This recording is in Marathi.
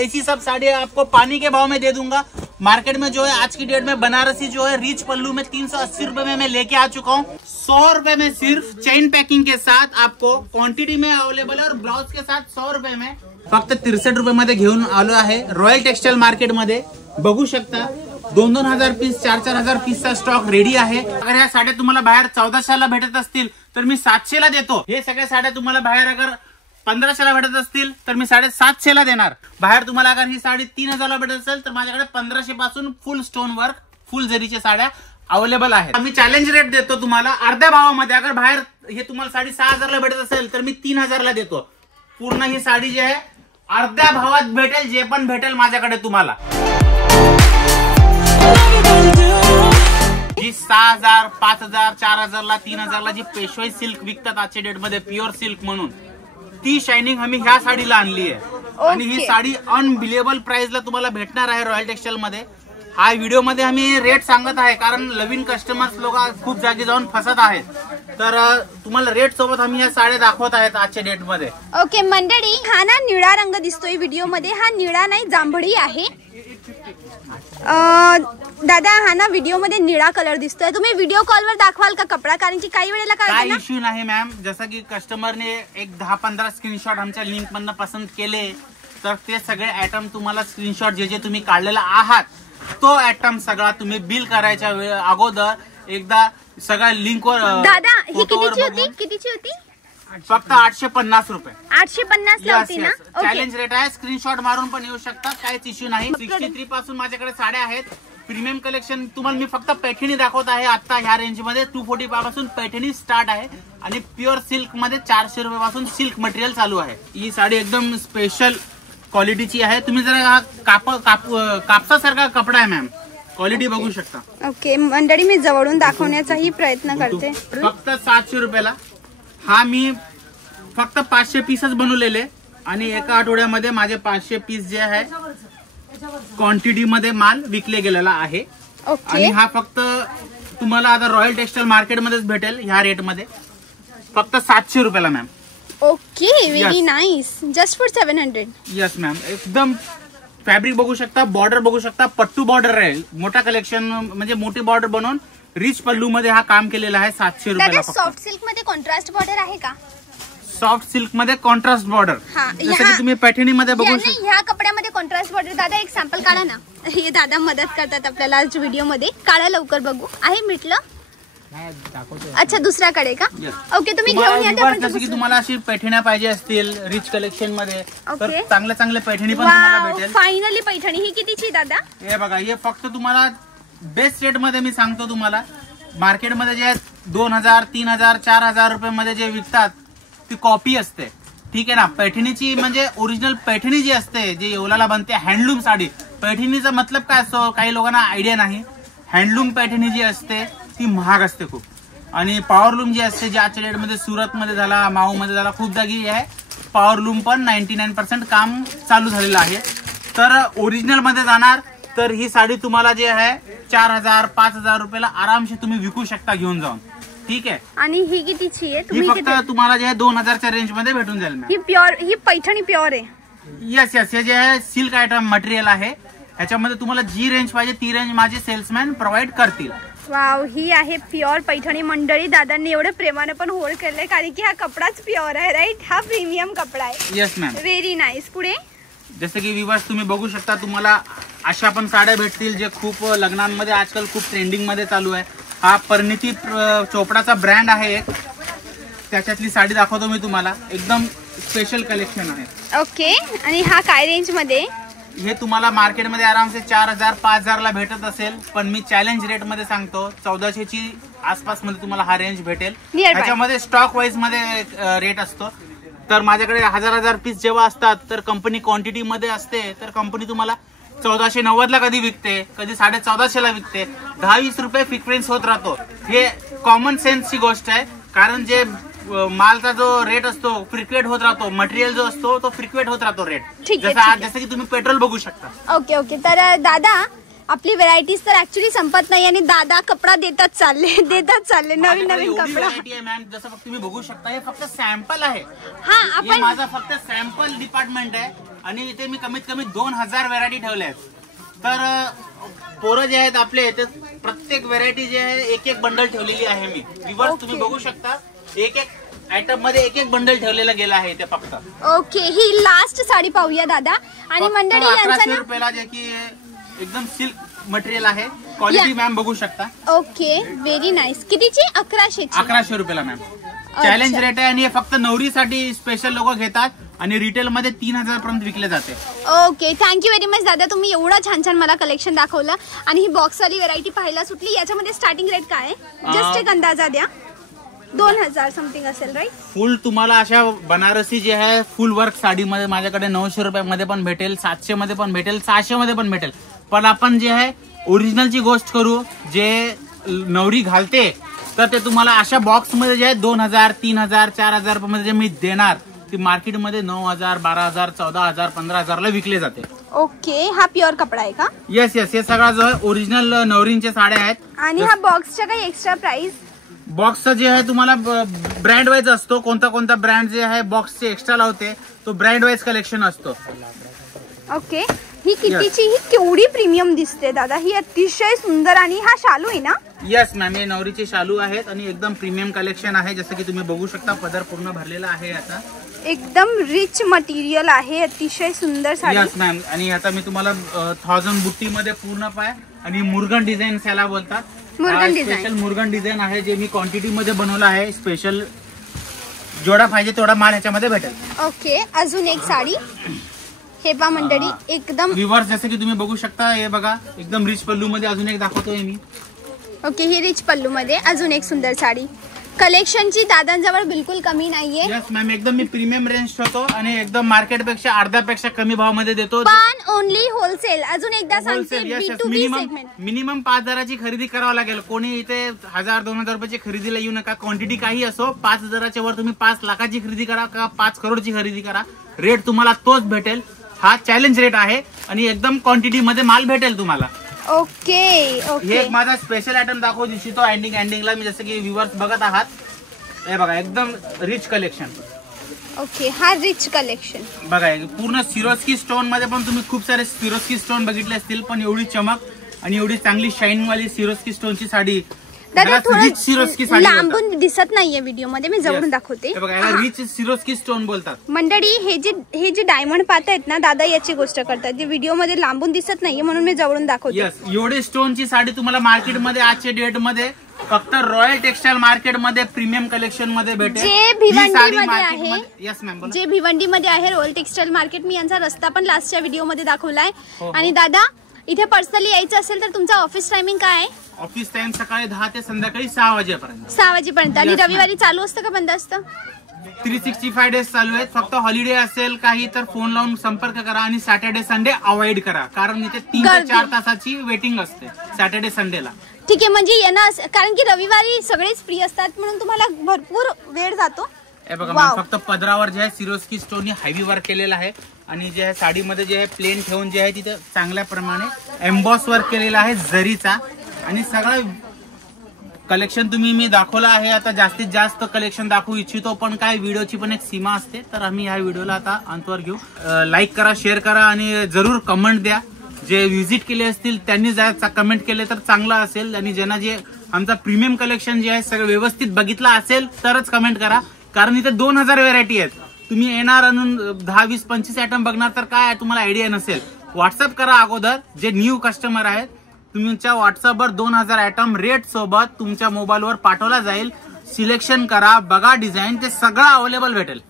ऐसी सब साड़ी आपको पानी के भाव में दे दूंगा। मार्केट में जो है आज की डेट में बनारसी जो है रिच पल्लू में 380 रुपए में मैं लेके आ चुका हूँ। 100 रुपए में सिर्फ चेन पैकिंग के साथ आपको क्वांटिटी में अवेलेबल है और ब्लाउज के साथ 100 रुपए में फक्त 63 रुपए मध्ये घेऊन आलो आहे रॉयल टेक्सटाईल मार्केट मध्ये। बघू शकता 2,000 पीस 4,000 पीसचा स्टॉक रेडी आहे। अगर ह्या साड्या तुम्हाला बाहेर 1400ला भेटत असतील तर मी 700ला देतो। हे सगळ्या साड्या तुम्हाला बाहेर अगर 1500ला भेटत असतील तर मी 750ला देणार। बाहेर तुम्हाला अगर ही साडी 3000ला भेटत असेल तर माझ्याकडे 1500 पासून फुल स्टोन वर्क फुल जरीच्या साड्या अवेलेबल आहेत। आम्ही चॅलेंज रेट देतो तुम्हाला अर्ध्या भावामध्ये। अगर बाहेर हे तुम्हाला साडी 6000ला भेटत असेल तर मी 3000ला देतो। पूर्ण ही साडी जी आहे अर्ध्या भावात भेटेल। जे पण भेटेल माझ्याकडे तुम्हाला जी 6000 5000 4000ला 3000ला जी पेशवाई सिल्क विकतात आजच्या डेट मध्ये प्युअर सिल्क म्हणून ती शायनिंग आम्ही ह्या साडीला आणली आहे। आणि ही साडी अनबिलिव्हेबल प्राइसला तुम्हाला भेटणार आहे रॉयल टेक्सटाईल मध्ये। हा व्हिडिओ मध्ये आम्ही रेट सांगत आहे कारण नवीन कस्टमर्स लोक खूप जागी जाऊन फसत आहेत। तर तुम्हाला रेट सोबत आम्ही या साड्या दाखवत आहेत आजच्या डेट मध्ये। ओके मंडळी, हा ना निळा रंग दिसतोय व्हिडिओ मध्ये, हा निळा नाही जांभळी आहे। दादा हा ना व्हिडिओ मध्ये निळा कलर दिसतोय। तुम्ही व्हिडिओ कॉलवर दाखवाल का कपडा? कारण की काही वेळेला काय इश्यू नाही मॅम। जसं की कस्टमरने एक 10-15 स्क्रीनशॉट आमच्या लिंक मधनं पसंत केले तर ते सगळे आयटम तुम्हाला स्क्रीनशॉट जे तुम्ही काढलेला आहात तो आयटम सगळा तुम्ही बिल करायच्या अगोदर एकदा सगळ्या लिंकवर। दादा ही कितीची होती? कितीची होती? फक्त 850 रुपये। 850 ला होती ना? चॅलेंज रेट आहे, स्क्रीनशॉट मारून पण येऊ शकतात, काहीच इश्यू नाही। 63 पासून माझ्याकडे साड्या आहेत प्रीमियम कलेक्शन। तुम्हाला मी फक्त पैठणी दाखवत आहे आता ह्या रेंज मध्ये। 240 पासून पैठणी स्टार्ट आहे आणि प्युअर सिल्क मध्ये 400 रुपये पासून सिल्क मटेरियल चालू आहे। ही साडी एकदम स्पेशल क्वालिटीची आहे। तुम्ही जरा कापसासारखा कपडा आहे मॅम, क्वालिटी बघू शकता। ओके मंडळी, मी जवळून दाखवण्याचाही प्रयत्न करते। फक्त 700 रुपयाला हा मी फक्त 500 पीसच बनवलेले आणि एका आठवड्यामध्ये माझे 500 पीस जे आहे क्वांटिटी मध्ये माल विकले गेलेला आहे। आणि हा फक्त तुम्हाला आता रॉयल टेक्सटाईल मार्केट मध्येच भेटेल ह्या रेट मध्ये फक्त 700 रुपयाला ma'am. Okay very nice, just for 700। Yes ma'am, एकदम फॅब्रिक बघू शकता, बॉर्डर बघू शकता, पट्टू बॉर्डर आहे, मोठा कलेक्शन म्हणजे मोठी बॉर्डर बनवून रिच पल्लू मध्ये हा काम केलेला आहे। 700 रुपयाला। सॉफ्ट सिल्क मध्ये कॉन्ट्रास्ट बॉर्डर आहे का? सॉफ्ट सिल्क मध्ये कॉन्ट्रास्ट बॉर्डर जसं की तुम्ही पैठणी मध्ये बघू शकता। ह्या कपड्यामध्ये कॉन्ट्रास्ट बॉर्डर दादा एक सॅम्पल काढा ना। हे दादा मदत करतात आपल्याला आज व्हिडिओ मध्ये। काढा लवकर बघू। आहे मिटलं? अच्छा दुसऱ्याकडे का? ओके तुम्ही घेऊन या। जसं की तुम्हाला अशी पैठण्या पाहिजे असतील रिच कलेक्शन मध्ये तर चांगल्या पैठणी पण तुम्हाला भेटेल। फायनली पैठणी ही कितीची दादा? हे बघा, हे फक्त तुम्हाला बेस्ट रेट मध्ये मी सांगतो तुम्हाला। मार्केट मध्ये जे 2000 3000 4000 रुपये मध्ये जे विकतात ती कॉपी असते, ठीक आहे ना। पैठणीची म्हणजे ओरिजिनल पैठणी जी असते जे येवलाला बनते हँडलूम साडी। पैठणीचा मतलब काय असतो काही लोकांना आयडिया नाही। हँडलूम पैठणी जी असते ती महाग असते खूप। आणि पॉवरलूम जी असते जे आजच्या डेट मध्ये सुरत मध्ये झाला, माऊ मध्ये झाला, खूप जागी आहे पॉवरलूम पण 99% काम चालू झालेलं आहे। तर ओरिजिनल मध्ये जाणार तर ही साडी तुम्हाला जे आहे 4000-5000 रुपयाला आरामशी तुम्ही विकू शकता घेऊन जाऊन, ठीक आहे। आणि ही कितीची आहे? ही फक्त तुम्हाला जे 2000च्या रेंज मध्ये भेटून जाईल। ही प्युअर, ही पैठणी प्युअर आहे? यस यस, हे जे आहे सिल्क आयटम मटेरियल आहे। ह्याच्यामध्ये तुम्हाला जी रेंज पाहिजे ती रेंज माझे सेल्समॅन प्रोव्हाइड करतील। वाव, ही आहे प्युअर पैठणी मंडळी। दादांनी एवढे प्रेमाने पण होल्ड केले कारण की हा कपडाच प्युअर आहे, राईट? हा प्रीमियम कपडा आहे। Yes ma'am, very nice. पुढे जसं की विवास तुम्ही बघू शकता, तुम्हाला अशा पण साड्या भेटतील जे खूप लग्नांमध्ये आजकाल खूप ट्रेंडिंग मध्ये चालू आहे। हा परिणिती चोपडाचा ब्रँड आहे एक, त्याच्यातली साडी दाखवतो मी तुम्हाला। एकदम स्पेशल कलेक्शन आहे। ओके, आणि हा काय रेंज मध्ये? हे तुम्हाला मार्केटमध्ये आरामसे 4000-5000 ला भेटत असेल, पण मी चॅलेंज रेट मध्ये सांगतो 1400ची आसपास मध्ये तुम्हाला हा रेंज भेटेल। त्याच्यामध्ये स्टॉक वाईज मध्ये रेट असतो। तर माझ्याकडे 1000 पीस जेव्हा असतात तर कंपनी क्वांटिटी मध्ये असते तर कंपनी तुम्हाला 1490 ला कधी विकते, कधी 1450 ला विकते। 10-20 रुपये फिक्रेन्स होत राहतो। हे कॉमन सेन्सची गोष्ट आहे कारण जे मालचा जो रेट असतो फ्रिक्वेट होत राहतो, मटेरियल जो असतो तो फ्रिक्वेट होत राहतो रेट। जसं की तुम्ही पेट्रोल बघू शकता। ओके ओके, तर दादा आपली व्हरायटीज तर ऍक्च्युअली संपत नाही आणि दादा कपडा देतात चालले नवीन नवीन कपडा आहे मॅम। जसं फक्त तुम्ही बघू शकता हे फक्त सॅम्पल आहे। हा, आपण माझा फक्त सॅम्पल डिपार्टमेंट आहे। आणि इथे मी कमीत कमी 2000 व्हरायटी ठेवल्या आहेत। तर पोरं जे आहेत आपले ते प्रत्येक व्हरायटी जे आहे एक एक बंडल ठेवलेली आहे मी व्ह्यूअर्स, तुम्ही बघू शकता एक एक आयटम मध्ये एक एक बंडल ठेवलेला गेला आहे ते फक्त। ओके, ही लास्ट साडी पाहूया दादा। आणि मंडळी यांचं 1100 रुपयाला जे की एकदम सिल्क मटेरियल आहे, क्वालिटी मॅम बघू शकता। Okay, very nice. कितीची? 1100 रुपयाला मॅम। चॅलेंज रेट आहे आणि हे फक्त नवरीसाठी स्पेशल लोक घेतात आणि रिटेल मध्ये 3000 पर्यंत विकले जाते। ओके, थँक्यू व्हेरी मच दादा, तुम्ही एवढं छान छान मला कलेक्शन दाखवलं। आणि ही बॉक्स वाली व्हरायटी पाहायला सुटली, याच्यामध्ये स्टार्टिंग रेट काय आहे? जस्ट एक अंदाजा द्या। 2000 समथिंग असेल, राईट? फुल तुम्हाला अशा बनारसी जे आहे फुल वर्क साडीमध्ये माझ्याकडे 900 रुपयामध्ये पण भेटेल, 700 मध्ये पण भेटेल, 600 मध्ये पण भेटेल। पण आपण जे आहे ओरिजिनलची गोष्ट करू, जे नवरी घालते तर ते तुम्हाला अशा बॉक्स मध्ये जे आहे 2000, 3000, 4000 रुपयामध्ये जे मी देणार ती मार्केटमध्ये 9000, 12000, 14000, 15000 ला विकले जाते। ओके, हा प्युअर कपडा आहे का? येस येस, हे सगळं जो आहे ओरिजिनल नवरींच्या साड्या आहेत। आणि हा बॉक्सचा काही एक्स्ट्रा प्राइस? बॉक्सचा जे आहे तुम्हाला ब्रँड वाईज असतो, कोणता कोणता ब्रँड जे आहे बॉक्सचे एक्स्ट्रा लावते तो ब्रँड वाईज कलेक्शन असतो। ओके, ही कितीची? ही केवढी प्रीमियम दिसते दादा, ही अतिशय सुंदर। आणि हा शालू आहे ना? येस मॅम, हे नवरीचे शालू आहेत आणि एकदम प्रीमियम कलेक्शन आहे, जसं की तुम्ही बघू शकता पदर पूर्ण भरलेला आहे आता, एकदम रिच मटेरियल आहे, अतिशय सुंदर साडी। येस मॅम, आणि आता मी तुम्हाला 1000 बुट्टी मध्ये पूर्ण पाय आणि मुरगन डिझाईन याला बोलतात, स्पेशल मुरगन डिझाईन आहे जे मी क्वांटिटी मध्ये बनवलं आहे स्पेशल, जेवढा पाहिजे तेवढा माल ह्याच्यामध्ये भेटेल। ओके, अजून एक साडी हे पा मंडळी, एकदम व्ह्यूअर्स जसं की तुम्ही बघू शकता, हे बघा एकदम रिच पल्लू मध्ये अजून एक दाखवतोय मी। ओके, ही रिच पल्लू मध्ये अजून एक सुंदर साडी। कलेक्शनची दादांजवळ बिलकुल कमी नाहीये। यस मॅम, एकदम मी प्रीमियम रेंज ठेवतो आणि एकदम मार्केटपेक्षा अर्ध्यापेक्षा कमी भावामध्ये देतो, पण ओनली होलसेल। अजून एकदा सांगते, B2B सेगमेंट। मिनिमम 5000ची खरेदी करावं लागेल, कोणी इथे 1000-2000 रुपयाची खरेदीला येऊ नका, क्वांटिटी काही असो, 5000च्या वर तुम्ही 5 लाखाची खरेदी करा का 5 करोडची खरेदी करा, रेट तुम्हाला तोच भेटेल। हा चॅलेंज रेट आहे आणि एकदम क्वांटिटी मध्ये माल भेटेल तुम्हाला। ओके ओके, हे एक माझा स्पेशल आयटम दाखवू इच्छितो एंडिंगला मी, जसं की व्ह्यूअर्स बघत आहात, हे बघा एकदम रिच कलेक्शन। ओके, हा रिच कलेक्शन बघा, पूर्ण सिरोस्की स्टोन मध्ये पण तुम्ही खूप सारे सिरोस्की स्टोन बघितले असतील, पण एवढी चमक आणि एवढी चांगली शाईन वाली सिरोस्की स्टोनची साडी दादा सिरोस्की थोडं लांबून दिसत नाहीये व्हिडिओ मध्ये, मी जवळून दाखवते। बघा, रिच सिरोस्की स्टोन बोलतात मंडळी। हे जे डायमंड पाहतायत ना दादा, याची गोष्ट करतात, जे व्हिडिओ मध्ये लांबून दिसत नाहीये म्हणून मी जवळून दाखवते। यस, एवढी स्टोनची साडी तुम्हाला मार्केटमध्ये आजच्या डेट मध्ये फक्त रॉयल टेक्सटाईल मार्केट मध्ये प्रीमियम कलेक्शन मध्ये भेटेल, जे भिवंडीमध्ये आहे। यस मॅम, जे भिवंडीमध्ये आहे रॉयल टेक्सटाईल मार्केट, मी यांचा रस्ता पण लास्टच्या व्हिडिओ मध्ये दाखवलाय। आणि दादा, इथे पर्सनली यायचं असेल तर तुमचा ऑफिस टायमिंग काय आहे? ऑफिस टाइम सकाळी 10 ते संध्याकाळी 6 वाजेपर्यंत। 6 वाजेपर्यंत। आणि रविवारी चालू असतं का बंद असतं? 365 डेज चालू आहेत, फक्त हॉलिडे असेल काही तर फोन लावून संपर्क करा आणि सॅटर्डे संडे अवॉइड करा, कारण इथे 3 ते 4 तासाची वेटिंग असते सॅटर्डे संडेला। ठीक आहे, म्हणजे येणं, कारण की रविवारी सगळेच फ्री असतात म्हणून तुम्हाला भरपूर वेळ जातो। हे बघा मॅम, फक्त पदरावर जे आहे सिरोस्की स्टोननी हेवी वर्क केलेलं आहे आणि जे आहे साडीमध्ये जे आहे प्लेन ठेवून जे आहे तिथे चांगल्या प्रमाणे एम्बॉस वर्क केलेला आहे जरीचा, आणि सगळं कलेक्शन तुम्ही मी दाखवलं आहे। आता जास्तीत जास्त कलेक्शन दाखवू इच्छितो, पण काय व्हिडिओची पण एक सीमा असते, तर आम्ही ह्या व्हिडिओला आता अंतवर घेऊ। लाईक करा, शेअर करा आणि जरूर कमेंट द्या। जे व्हिजिट केले असतील त्यांनी जर कमेंट केले तर चांगलं असेल, आणि ज्यांना जे आमचा प्रीमियम कलेक्शन जे आहे सगळं व्यवस्थित बघितलं असेल तरच कमेंट करा, कारण इथे 2000 व्हेरायटी आहेत। तुम्ही येणार आणि 10, 20, 25 आयटम बघणार तर काय तुम्हाला आयडिया नसेल। व्हॉट्सअप करा अगोदर, जे न्यू कस्टमर आहेत तुमच्या व्हॉट्सअपवर 2000 आयटम रेट सोबत तुमच्या मोबाईलवर पाठवला जाईल। सिलेक्शन करा, बघा डिझाईन, ते सगळं अवेलेबल भेटेल।